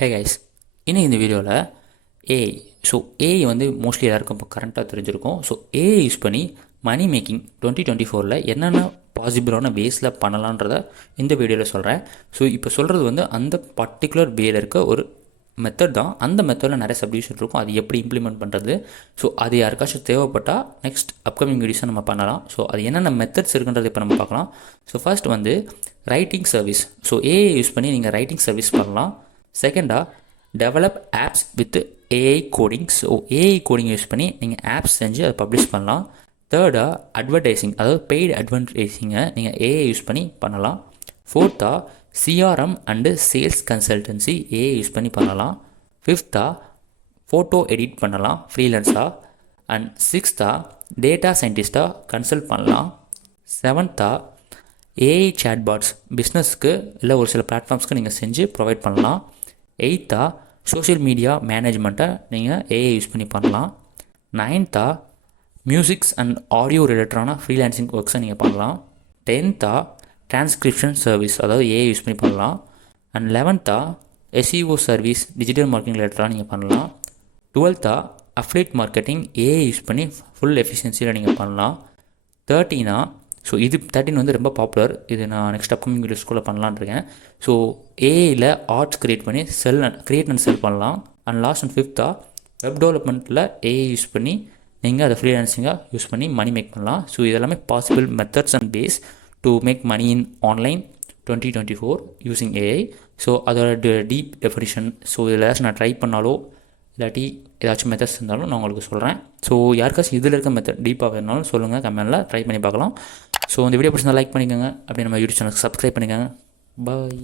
Hey guys, இன்னும் இந்த வீடியோவில் ஏஐ. ஸோ ஏஐ வந்து மோஸ்ட்லி எல்லாருக்கும் இப்போ கரண்ட்டாக தெரிஞ்சிருக்கும். ஸோ ஏஐ யூஸ் பண்ணி மணி மேக்கிங் 2024 என்னென்ன பாசிபிளான வேஸில் பண்ணலான்றத இந்த வீடியோவில் சொல்கிறேன். ஸோ இப்போ சொல்கிறது வந்து அந்த பர்டிகுலர் வேல இருக்க ஒரு மெத்தட் தான். அந்த மெத்தடில் நிறைய சப்டிவிஷன் இருக்கும். அது எப்படி இம்ப்ளிமெண்ட் பண்ணுறது, ஸோ அது யாருக்காச்சும் தேவைப்பட்டால் நெக்ஸ்ட் அப்கமிங் வீடியோஸை நம்ம பண்ணலாம். ஸோ அது என்னென்ன மெத்தட்ஸ் இருக்குன்றது இப்போ நம்ம பார்க்கலாம். ஸோ ஃபர்ஸ்ட் வந்து writing service. So AI use பண்ணி நீங்கள் ரைட்டிங் சர்வீஸ் பண்ணலாம். செகண்டாக develop apps with AI coding. So AI coding use பண்ணி நீங்கள் ஆப்ஸ் செஞ்சு அதை பப்ளிஷ் பண்ணலாம். தேர்டாக அட்வர்டைஸிங், அதாவது பெய்டு அட்வர்டைஸிங்கை நீங்கள் ஏஐ யூஸ் பண்ணி பண்ணலாம். ஃபோர்த்தாக CRM and sales consultancy AI use பண்ணி பண்ணலாம். ஃபிஃப்த்தாக ஃபோட்டோ எடிட் பண்ணலாம் ஃப்ரீலான்ஸாக. அண்ட் சிக்ஸ்த்தாக டேட்டா சயின்டிஸ்ட்டாக கன்சல்ட் பண்ணலாம். செவன்த்தாக ஏஐ சேட்பாட்ஸ் பிஸ்னஸ்க்கு இல்லை ஒரு சில பிளாட்ஃபார்ம்ஸ்க்கு நீங்கள் செஞ்சு ப்ரொவைட் பண்ணலாம். எயித்தாக சோஷியல் மீடியா மேனேஜ்மெண்ட்டை நீங்கள் ஏஐ யூஸ் பண்ணி பண்ணலாம். நைன்த்தாக மியூசிக்ஸ் அண்ட் ஆடியோ ரிலேட்டடான ஃப்ரீலான்சிங் ஒர்க்ஸை நீங்கள் பண்ணலாம். டென்த்தாக டிரான்ஸ்கிரிப்ஷன் சர்வீஸ், அதாவது ஏஐ யூஸ் பண்ணி பண்ணலாம். அண்ட் லெவன்த்தாக எஸ்இஓ சர்வீஸ் டிஜிட்டல் மார்க்கெட்டிங் ரிலேட்டடாக நீங்கள் பண்ணலாம். டுவெல்த்தாக அஃப்லேட் மார்க்கெட்டிங் ஏஐ யூஸ் பண்ணி ஃபுல் எஃபிஷியன்சியில் நீங்கள் பண்ணலாம். 13ஆக ஸோ இது 13 வந்து ரொம்ப பாப்புலர். இது நான் நெக்ஸ்ட் அப்கமிங் வீடியோஸ்குள்ளே பண்ணலான்னு இருக்கேன். ஸோ ஏஐயில் ஆர்ட்ஸ் க்ரியேட் பண்ணி கிரியேட் அண்ட் செல் பண்ணலாம். அண்ட் லாஸ்ட் அண்ட் ஃபிஃப்த்தாக வெப் டெவலப்மெண்ட்டில் ஏஐ யூஸ் பண்ணி நீங்கள் அதை ஃப்ரீலான்சிங்காக யூஸ் பண்ணி மணி மேக் பண்ணலாம். ஸோ இதெல்லாமே possible methods and ways to make money in online 2024 using AI. So அதோட டீப் டெஃபினிஷன், ஸோ இதில் ஏதாச்சும் நான் ட்ரை பண்ணாலோ இல்லாட்டி ஏதாச்சும் மெத்தட்ஸ் இருந்தாலும் நான் உங்களுக்கு சொல்கிறேன். ஸோ யாருக்காச்சும் இதில் இருக்க மெத்தட் டீப்பாக வேணாலும் சொல்லுங்கள், கமெண்டில் ட்ரை பண்ணி பார்க்கலாம். ஸோ இந்த வீடியோ பிடிச்சிருந்தா லைக் பண்ணிக்கோங்க. அப்படியே நம்ம யூடியூப் சேனலுக்கு சப்ஸ்கிரைப் பண்ணிக்கோங்க. பாய்.